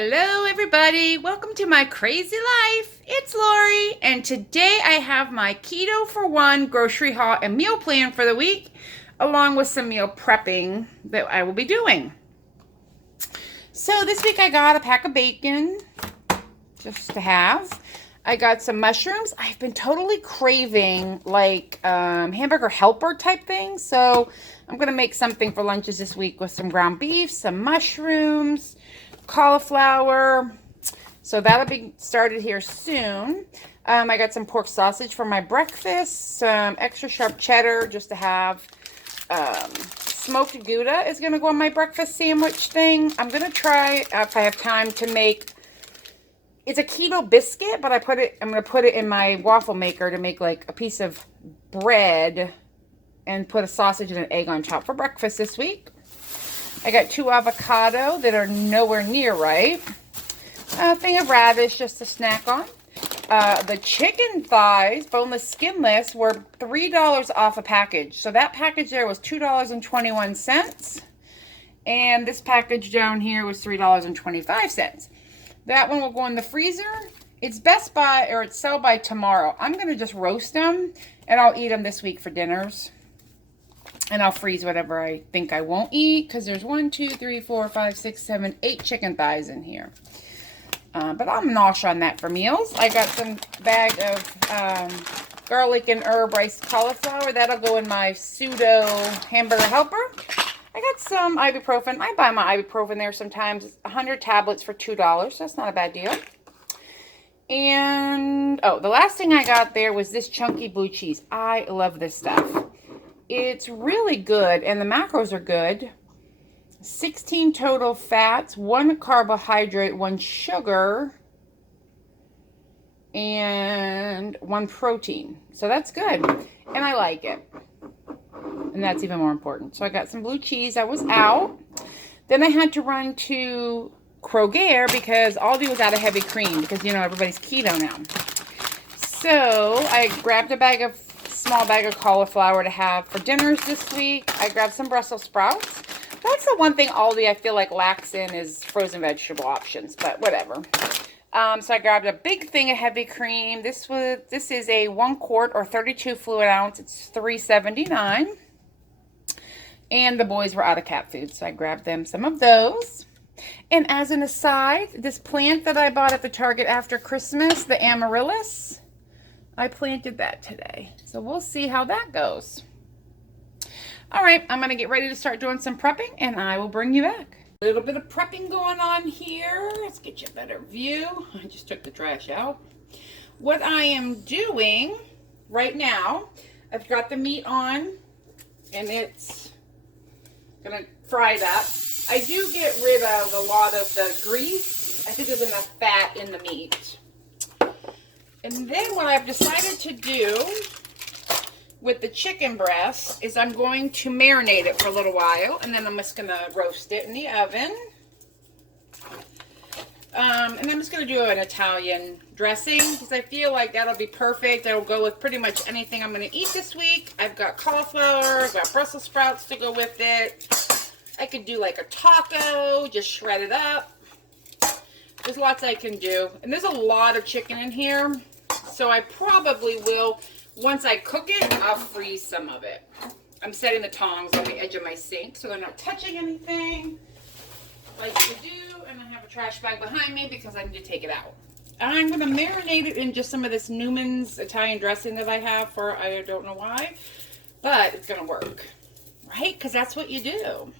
Hello everybody, welcome to my crazy life. It's Lori, and today I have my Keto for One grocery haul and meal plan for the week, along with some meal prepping that I will be doing. So this week I got a pack of bacon, just to have. I got some mushrooms. I've been totally craving like hamburger helper type things, so I'm going to make something for lunches this week with some ground beef, some mushrooms, cauliflower. So that'll be started here soon. I got some pork sausage for my breakfast, some extra sharp cheddar just to have. Smoked Gouda is going to go on my breakfast sandwich thing. I'm going to try, if I have time, to make, it's a keto biscuit, but I'm going to put it in my waffle maker to make like a piece of bread and put a sausage and an egg on top for breakfast this week. I got 2 avocado that are nowhere near ripe. A thing of radish just to snack on. The chicken thighs, boneless, skinless, were $3 off a package. So that package there was $2.21. And this package down here was $3.25. That one will go in the freezer. It's best by, or it's sell by tomorrow. I'm going to just roast them, and I'll eat them this week for dinners. And I'll freeze whatever I think I won't eat, because there's 1, 2, 3, 4, 5, 6, 7, 8 chicken thighs in here. But I'm nosh on that for meals. I got some bag of garlic and herb rice cauliflower. That'll go in my pseudo hamburger helper. I got some ibuprofen. I buy my ibuprofen there sometimes. 100 tablets for $2. That's not a bad deal. And, oh, the last thing I got there was this chunky blue cheese. I love this stuff. It's really good, and the macros are good. 16 total fats, 1 carbohydrate, 1 sugar, and 1 protein. So that's good, and I like it. And that's even more important. So I got some blue cheese. I was out. Then I had to run to Kroger because Aldi was out of heavy cream because, you know, everybody's keto now. So I grabbed a small bag of cauliflower to have for dinners this week. I grabbed some Brussels sprouts. That's the one thing Aldi I feel like lacks in is frozen vegetable options, but whatever. So I grabbed a big thing of heavy cream. This is a 1 quart or 32 fluid ounce. It's $3.79. And the boys were out of cat food, so I grabbed them some of those. And as an aside, this plant that I bought at the Target after Christmas, the amaryllis, I planted that today. So we'll see how that goes. All right, I'm going to get ready to start doing some prepping, and I will bring you back. A little bit of prepping going on here. Let's get you a better view. I just took the trash out. What I am doing right now, I've got the meat on, and it's going to fry that. I do get rid of a lot of the grease. I think there's enough fat in the meat. And then what I've decided to do with the chicken breast is I'm going to marinate it for a little while, and then I'm just going to roast it in the oven. And I'm just going to do an Italian dressing because I feel like that'll be perfect. That'll go with pretty much anything I'm going to eat this week. I've got cauliflower, I've got Brussels sprouts to go with it. I could do like a taco, just shred it up. There's lots I can do. And there's a lot of chicken in here, so I probably will, once I cook it, I'll freeze some of it. I'm setting the tongs on the edge of my sink so they're not touching anything like to do. And I have a trash bag behind me because I need to take it out. I'm going to marinate it in just some of this Newman's Italian dressing that I have for, I don't know why, but it's going to work, right? Because that's what you do.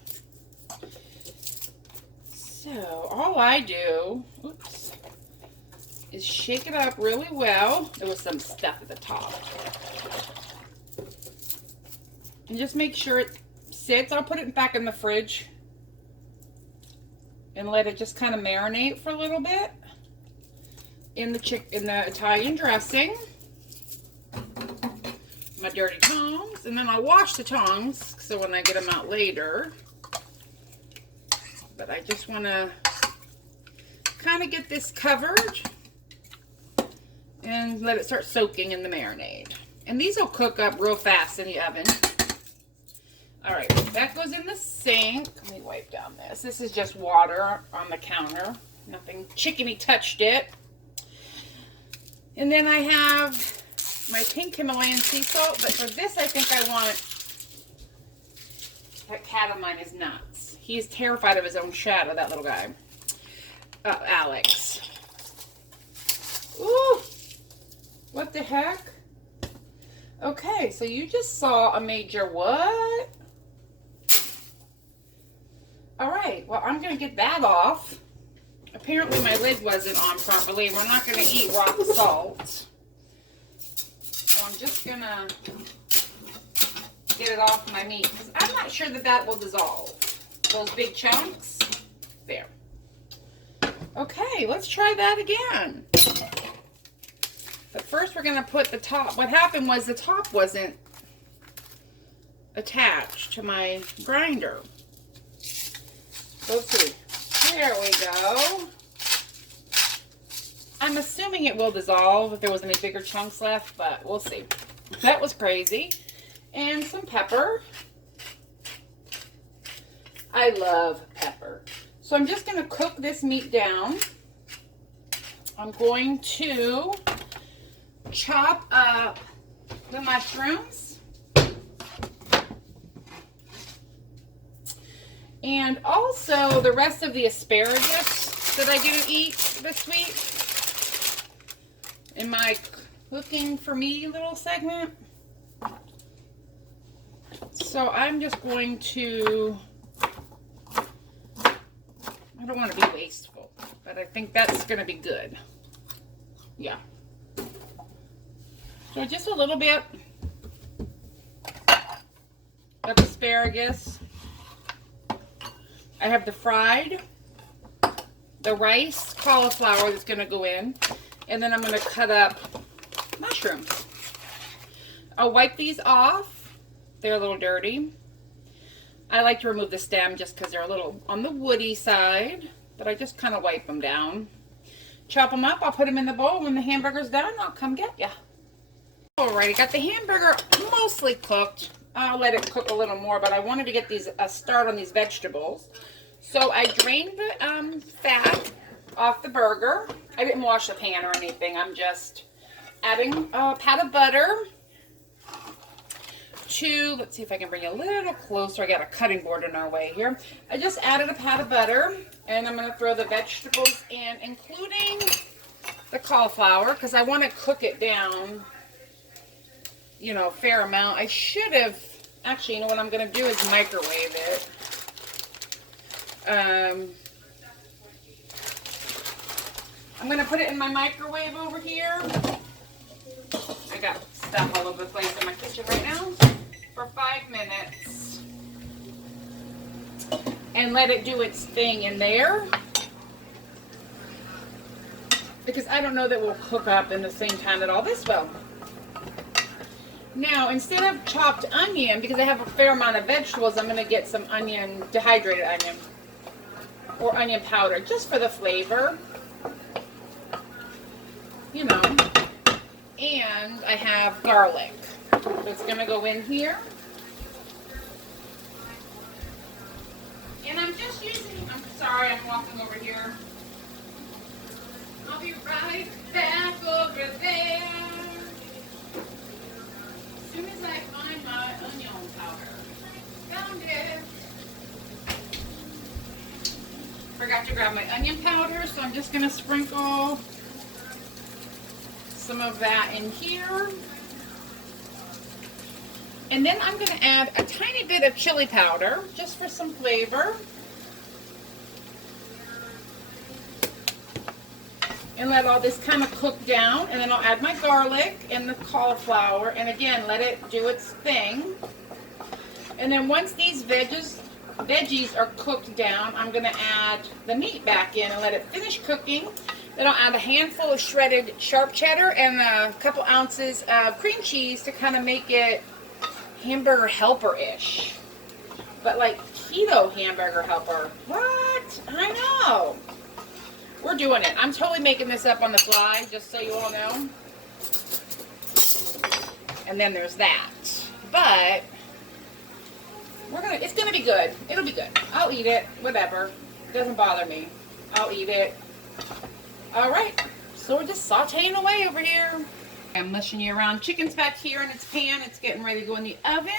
So all I do, is shake it up really well. There was some stuff at the top. And just make sure it sits. I'll put it back in the fridge and let it just kind of marinate for a little bit in the Italian dressing. My dirty tongs, and then I'll wash the tongs so when I get them out later. But I just want to kind of get this covered and let it start soaking in the marinade. And these will cook up real fast in the oven. All right, that goes in the sink. Let me wipe down this. This is just water on the counter. Nothing chickeny touched it. And then I have my pink Himalayan sea salt, but for this I think I want, that cat of mine is nuts. He's terrified of his own shadow, that little guy. Alex. Ooh, what the heck? Okay, so you just saw a major what? All right, well, I'm gonna get that off. Apparently my lid wasn't on properly. We're not gonna eat rock salt. So I'm just gonna get it off my meat, because I'm not sure that that will dissolve. Those big chunks. There. Okay, let's try that again. But first we're going to put the top. What happened was the top wasn't attached to my grinder. Let's see. There we go. I'm assuming it will dissolve if there was any bigger chunks left, but we'll see. That was crazy. And some pepper. I love pepper. So I'm just going to cook this meat down. I'm going to chop up the mushrooms. And also the rest of the asparagus that I didn't eat this week in my cooking for me little segment. So I'm just going to, I don't want to be wasteful, but I think that's going to be good. Yeah. So just a little bit of asparagus. I have the fried, the rice, cauliflower that's going to go in, and then I'm going to cut up mushrooms. I'll wipe these off. They're a little dirty. I like to remove the stem just because they're a little on the woody side, but I just kind of wipe them down. Chop them up. I'll put them in the bowl. When the hamburger's done, I'll come get ya. Alrighty, got the hamburger mostly cooked. I'll let it cook a little more, but I wanted to get these a start on these vegetables. So I drained the fat off the burger. I didn't wash the pan or anything. I'm just adding a pat of butter to, let's see if I can bring you a little closer. I got a cutting board in our way here. I just added a pat of butter, and I'm going to throw the vegetables in, including the cauliflower, because I want to cook it down, you know, a fair amount. I should have, actually, you know what I'm going to do is microwave it. I'm going to put it in my microwave over here. I got stuff all over the place in my kitchen right now. For 5 minutes. And let it do its thing in there. Because I don't know that we'll cook up in the same time that all this will. Now, instead of chopped onion, because I have a fair amount of vegetables, I'm going to get some onion, dehydrated onion. Or onion powder, just for the flavor. You know. And I have garlic. That's going to go in here. And I'm just using, I'm sorry, I'm walking over here. I'll be right back over there. As soon as I find my onion powder. Found it. Forgot to grab my onion powder, so I'm just going to sprinkle some of that in here. And then I'm going to add a tiny bit of chili powder, just for some flavor. And let all this kind of cook down. And then I'll add my garlic and the cauliflower. And again, let it do its thing. And then once these veggies are cooked down, I'm going to add the meat back in and let it finish cooking. Then I'll add a handful of shredded sharp cheddar and a couple ounces of cream cheese to kind of make it hamburger helper-ish. But like keto hamburger helper. What? I know. We're doing it. I'm totally making this up on the fly, just so you all know. And then there's that. But it's gonna be good. It'll be good. I'll eat it. Whatever. It doesn't bother me. I'll eat it. All right, so we're just sauteing away over here. I'm mushing you around. Chicken's back here in its pan. It's getting ready to go in the oven.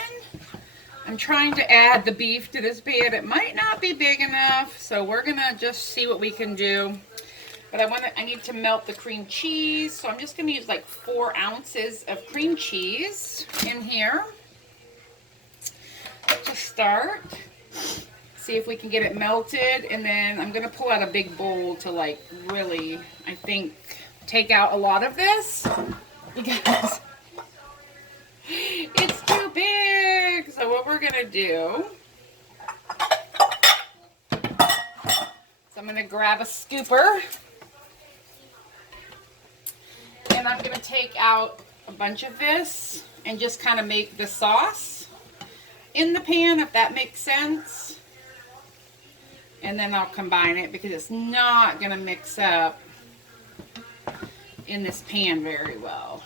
I'm trying to add the beef to this pan. It might not be big enough, so we're gonna just see what we can do. But I need to melt the cream cheese, so I'm just gonna use like 4 ounces of cream cheese in here to start. See if we can get it melted, and then I'm gonna pull out a big bowl to like really, I think, take out a lot of this because it's too big. So what we're gonna do, so I'm gonna grab a scooper and I'm gonna take out a bunch of this and just kind of make the sauce in the pan, if that makes sense. And then I'll combine it because it's not gonna mix up in this pan very well.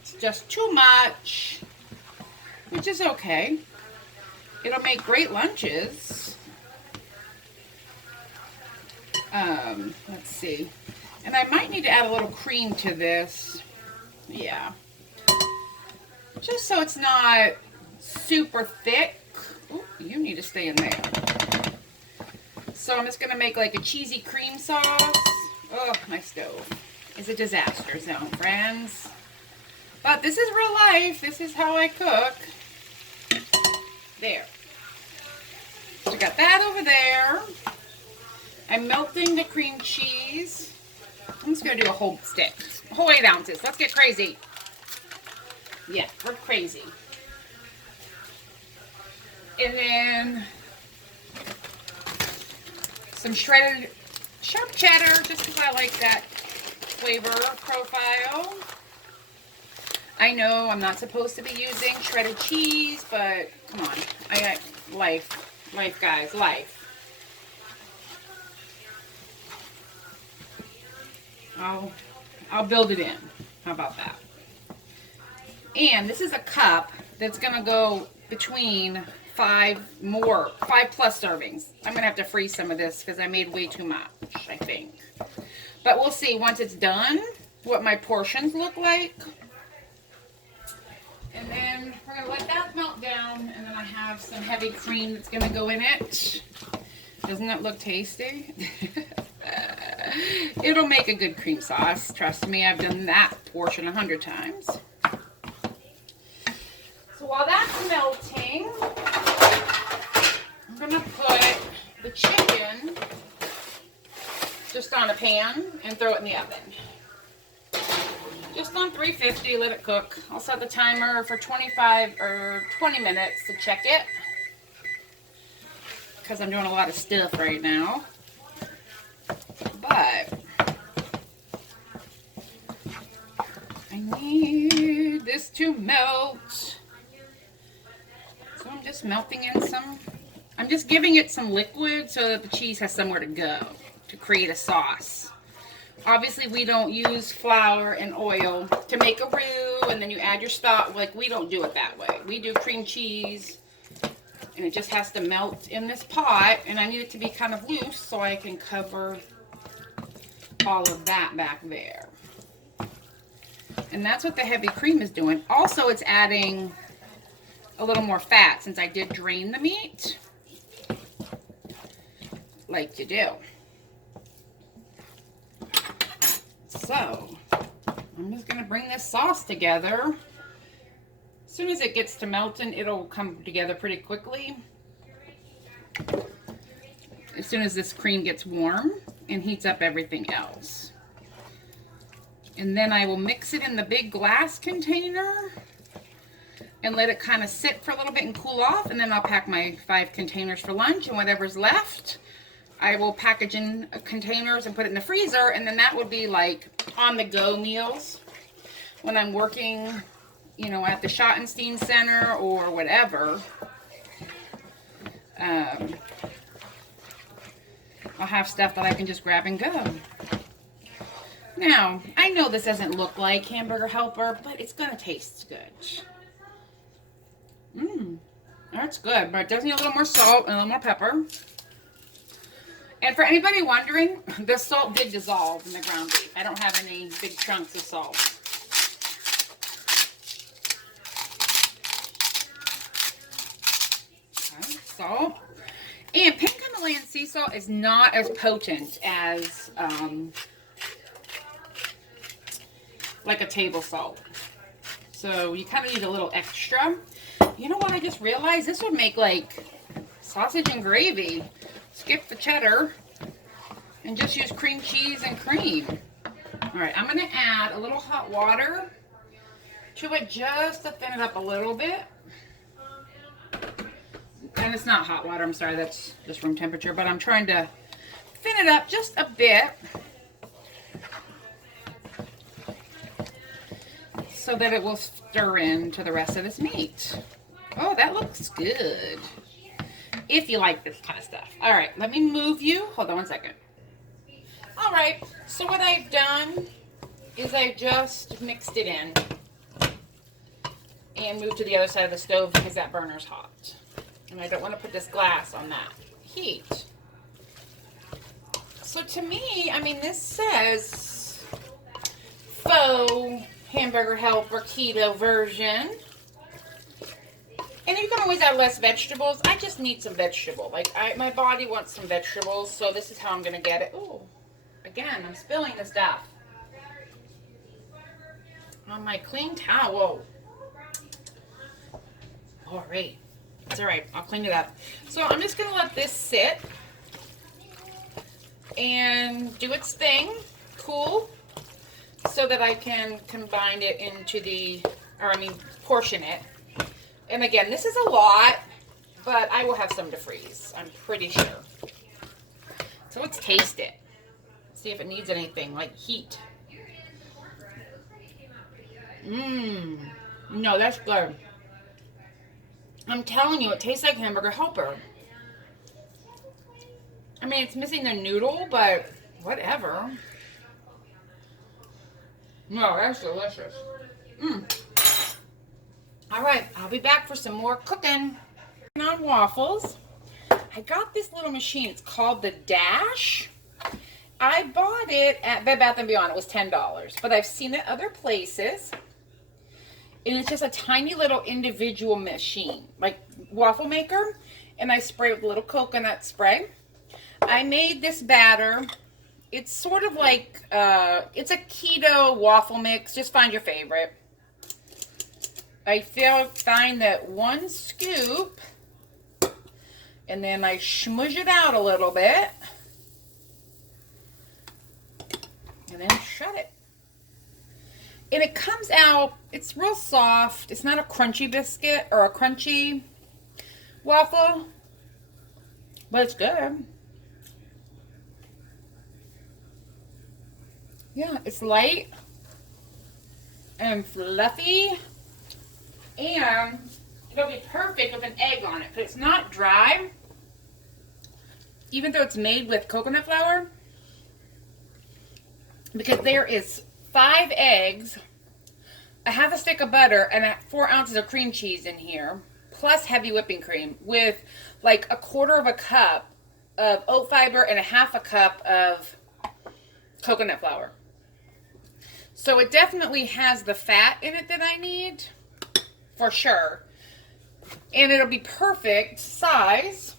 It's just too much, which is okay. It'll make great lunches. Let's see. And I might need to add a little cream to this. Yeah. Just so it's not super thick. Ooh, you need to stay in there. So I'm just going to make like a cheesy cream sauce. Oh, my stove is a disaster zone, friends. But this is real life. This is how I cook. There. So I got that over there. I'm melting the cream cheese. I'm just going to do a whole stick. A whole 8 ounces. Let's get crazy. Yeah, we're crazy. And then some shredded sharp cheddar, just because I like that flavor profile. I know I'm not supposed to be using shredded cheese, but come on. Life, guys, life. I'll build it in. How about that? And this is a cup that's gonna go between 5 plus servings. I'm gonna have to freeze some of this because I made way too much, I think. But we'll see once it's done what my portions look like. And then we're gonna let that melt down, and then I have some heavy cream that's gonna go in it. Doesn't that look tasty? It'll make a good cream sauce. Trust me, I've done that portion 100 times. So while that's melting, I'm gonna put the chicken just on a pan and throw it in the oven. Just on 350, let it cook. I'll set the timer for 25 or 20 minutes to check it, because I'm doing a lot of stuff right now. But I need this to melt. So I'm just melting in some, I'm just giving it some liquid so that the cheese has somewhere to go to create a sauce. Obviously we don't use flour and oil to make a roux and then you add your stock. Like, we don't do it that way. We do cream cheese and it just has to melt in this pot, and I need it to be kind of loose so I can cover all of that back there. And that's what the heavy cream is doing. Also, it's adding a little more fat since I did drain the meat, like you do. So, I'm just going to bring this sauce together. As soon as it gets to melting, it'll come together pretty quickly. As soon as this cream gets warm and heats up everything else. And then I will mix it in the big glass container and let it kind of sit for a little bit and cool off, and then I'll pack my 5 containers for lunch, and whatever's left I will package in containers and put it in the freezer, and then that would be like on-the-go meals when I'm working, you know, at the Schottenstein Center or whatever. I'll have stuff that I can just grab and go. Now, I know this doesn't look like Hamburger Helper, but it's going to taste good. That's good, but it does need a little more salt and a little more pepper. And for anybody wondering, the salt did dissolve in the ground beef. I don't have any big chunks of salt. Okay, salt. And pink Himalayan sea salt is not as potent as like a table salt. So you kind of need a little extra. You know what I just realized? This would make like sausage and gravy. Skip the cheddar and just use cream cheese and cream. All right, I'm gonna add a little hot water to it just to thin it up a little bit. And it's not hot water, I'm sorry, that's just room temperature, but I'm trying to thin it up just a bit so that it will stir into the rest of this meat. Oh, that looks good. If you like this kind of stuff. All right, let me move you. Hold on one second. All right, so what I've done is I just mixed it in and moved to the other side of the stove because that burner's hot. And I don't want to put this glass on that heat. So to me, I mean, this says faux hamburger helper keto version. And you can always add less vegetables. I just need some vegetable. Like, my body wants some vegetables, so this is how I'm going to get it. Ooh, again, I'm spilling the stuff on my clean towel. All right. It's all right. I'll clean it up. So I'm just going to let this sit and do its thing, cool, so that I can combine it into portion it. And again, this is a lot, but I will have some to freeze, I'm pretty sure. So let's taste it. See if it needs anything, like heat. No, that's good. I'm telling you, it tastes like hamburger helper. I mean, it's missing the noodle, but whatever. No, that's delicious. All right, I'll be back for some more cooking. On waffles, I got this little machine. It's called the Dash. I bought it at Bed Bath & Beyond. It was $10, but I've seen it other places. And it's just a tiny little individual machine, like waffle maker. And I spray with a little coconut spray. I made this batter. It's sort of like, it's a keto waffle mix. Just find your favorite. I find that one scoop, and then I smudge it out a little bit, and then shut it. And it comes out, it's real soft. It's not a crunchy biscuit or a crunchy waffle, but it's good. Yeah, it's light and fluffy. And it'll be perfect with an egg on it, because it's not dry, even though it's made with coconut flour, because there is 5 eggs, a half a stick of butter, and 4 ounces of cream cheese in here, plus heavy whipping cream, with like a quarter of a cup of oat fiber and a half a cup of coconut flour. So it definitely has the fat in it that I need. For sure. And it'll be perfect size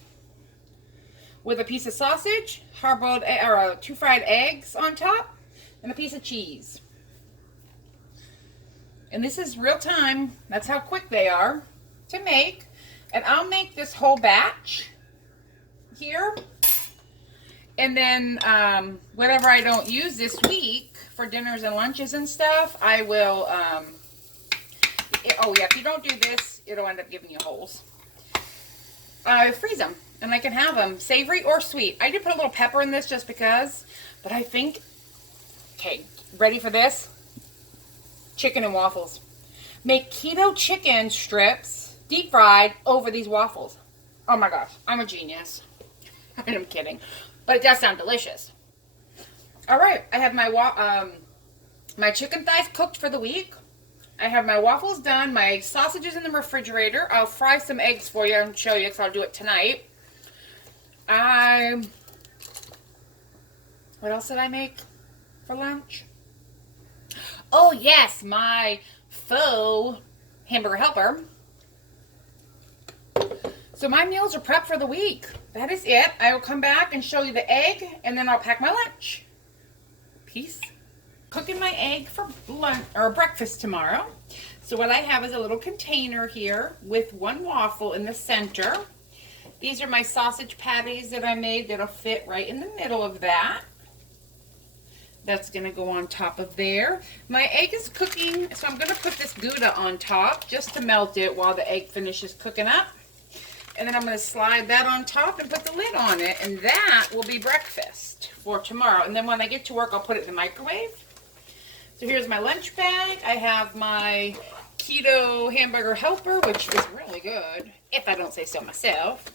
with a piece of sausage, hard-boiled or 2 fried eggs on top, and a piece of cheese. And this is real time. That's how quick they are to make. And I'll make this whole batch here. And then whatever I don't use this week for dinners and lunches and stuff, I will... oh yeah, if you don't do this, it'll end up giving you holes. I freeze them, and I can have them savory or sweet. I did put a little pepper in this just because, but I think, okay, ready for this? Chicken and waffles. Make keto chicken strips, deep fried, over these waffles. Oh my gosh, I'm a genius. I'm kidding, but it does sound delicious. All right, I have my my chicken thighs cooked for the week. I have my waffles done, my sausages in the refrigerator. I'll fry some eggs for you and show you because I'll do it tonight. I What else did I make for lunch? Oh, yes, my faux hamburger helper. So my meals are prepped for the week. That is it. I will come back and show you the egg, and then I'll pack my lunch. Peace. Cooking my egg for lunch or breakfast tomorrow. So what I have is a little container here with one waffle in the center. These are my sausage patties that I made that'll fit right in the middle of that. That's going to go on top of there. My egg is cooking, so I'm going to put this Gouda on top just to melt it while the egg finishes cooking up. And then I'm going to slide that on top and put the lid on it. And that will be breakfast for tomorrow. And then when I get to work, I'll put it in the microwave. So here's my lunch bag. I have my Keto hamburger helper, which is really good, if I don't say so myself.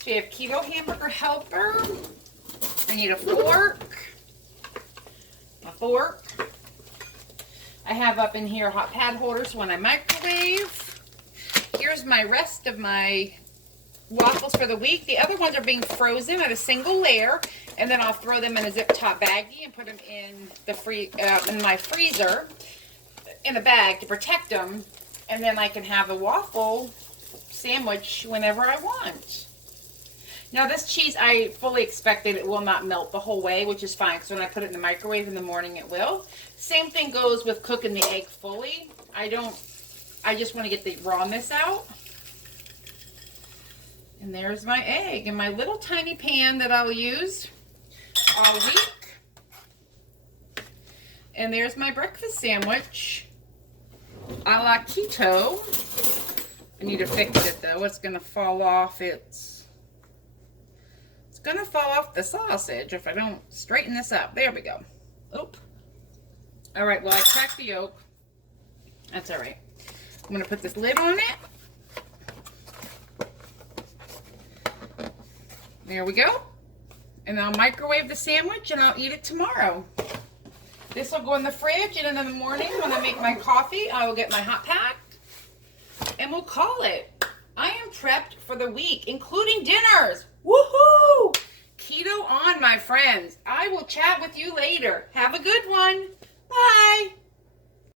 So you have Keto hamburger helper. I need a fork. A fork. I have up in here hot pad holders when I microwave. Here's my rest of my waffles for the week. The other ones are being frozen at a single layer, and then I'll throw them in a zip top baggie and put them in the in my freezer in a bag to protect them, and then I can have a waffle sandwich whenever I want. Now this cheese, I fully expected it will not melt the whole way, which is fine, because when I put it in the microwave in the morning it will. Same thing goes with cooking the egg fully. I just want to get the rawness out. And there's my egg in my little tiny pan that I'll use all week. And there's my breakfast sandwich a la keto. I need to fix it though. It's going to fall off. It's going to fall off the sausage if I don't straighten this up. There we go. Oop. All right, well, I cracked the yolk. That's all right. I'm going to put this lid on it. There we go. And I'll microwave the sandwich and I'll eat it tomorrow. This will go in the fridge, and then in the morning when I make my coffee, I will get my hot pack and we'll call it. I am prepped for the week, including dinners. Woohoo! Keto on, my friends. I will chat with you later. Have a good one. Bye.